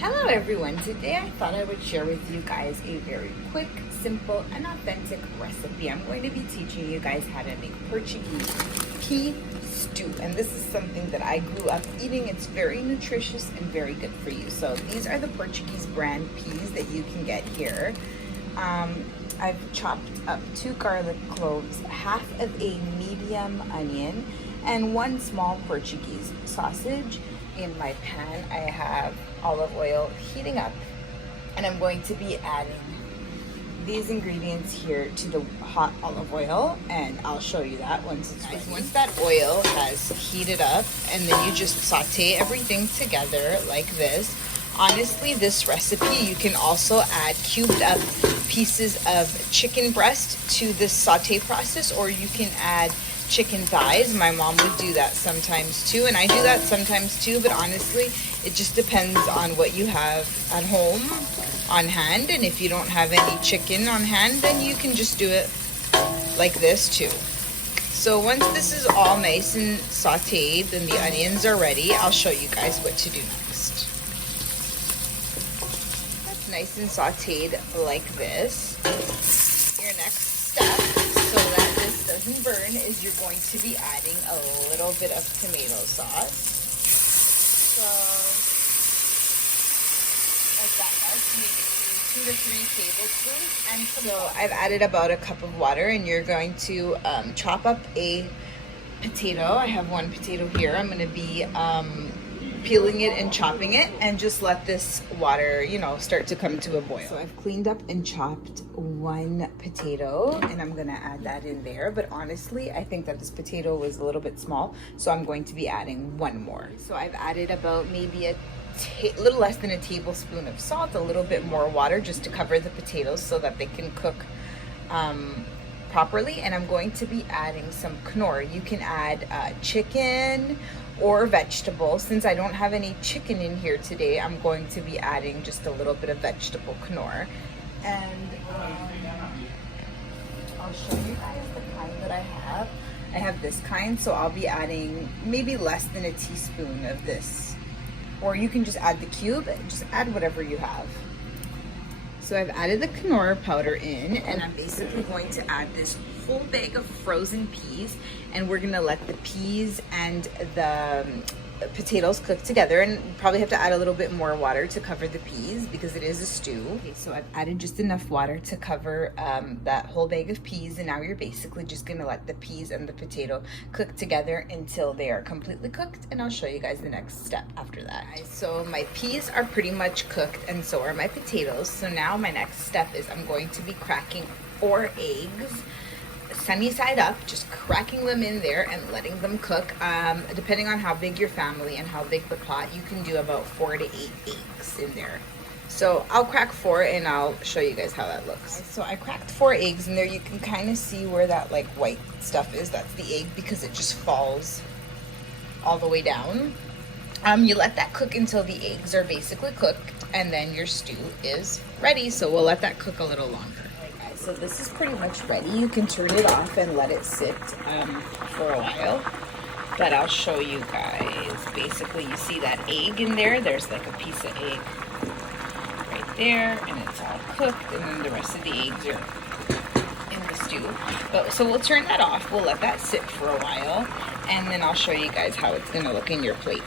Hello everyone, today I thought I would share with you guys a very quick, simple, and authentic recipe. I'm going to be teaching you guys how to make Portuguese pea stew, and this is something that I grew up eating. It's very nutritious and very good for you. So these are the Portuguese brand peas that you can get here. I've chopped up 2 garlic cloves, half of a medium onion, and 1 small Portuguese sausage. In my pan, I have olive oil heating up, and I'm going to be adding these ingredients here to the hot olive oil, and I'll show you that once it's ready. Once that oil has heated up, and then you just saute everything together like this. Honestly, this recipe, you can also add cubed up pieces of chicken breast to this saute process, or you can add chicken thighs. My mom would do that sometimes too, and I do that sometimes too, but honestly it just depends on what you have at home on hand, and if you don't have any chicken on hand, then you can just do it like this too. So once this is all nice and sauteed and the onions are ready, I'll show you guys what to do next. That's nice and sauteed like this. Your next step, so that this doesn't burn, is you're going to be adding a little bit of tomato sauce. So like that much, maybe 2 to 3 tablespoons. And so I've added about a cup of water, and you're going to chop up a potato. I have 1 potato here. I'm going to be peeling it and chopping it, and just let this water, start to come to a boil. So I've cleaned up and chopped 1 potato, and I'm gonna add that in there. But honestly, I think that this potato was a little bit small, so I'm going to be adding 1 more. So I've added about maybe a little less than a tablespoon of salt, a little bit more water just to cover the potatoes so that they can cook properly. And I'm going to be adding some knorr. You can add chicken or vegetables. Since I don't have any chicken in here today, I'm going to be adding just a little bit of vegetable knorr. And I'll show you guys the kind that I have. I have this kind, so I'll be adding maybe less than a teaspoon of this. Or you can just add the cube, just add whatever you have. So I've added the knorr powder in, and I'm basically going to add this whole bag of frozen peas, and we're gonna let the peas and the potatoes cook together, and probably have to add a little bit more water to cover the peas because it is a stew. Okay, so I've added just enough water to cover that whole bag of peas, and now you're basically just gonna let the peas and the potato cook together until they are completely cooked, and I'll show you guys the next step after that. So my peas are pretty much cooked, and so are my potatoes. So now my next step is I'm going to be cracking 4 eggs, sunny side up, just cracking them in there and letting them cook. Depending on how big your family and how big the pot, you can do about 4 to 8 eggs in there. So I'll crack 4 and I'll show you guys how that looks. So I cracked 4 eggs in there. You can kind of see where that like white stuff is. That's the egg because it just falls all the way down. You let that cook until the eggs are basically cooked, and then your stew is ready. So we'll let that cook a little longer. So this is pretty much ready. You can turn it off and let it sit for a while. But I'll show you guys. Basically, you see that egg in there? There's like a piece of egg right there, and it's all cooked, and then the rest of the eggs are in the stew. So we'll turn that off. We'll let that sit for a while, and then I'll show you guys how it's gonna look in your plate.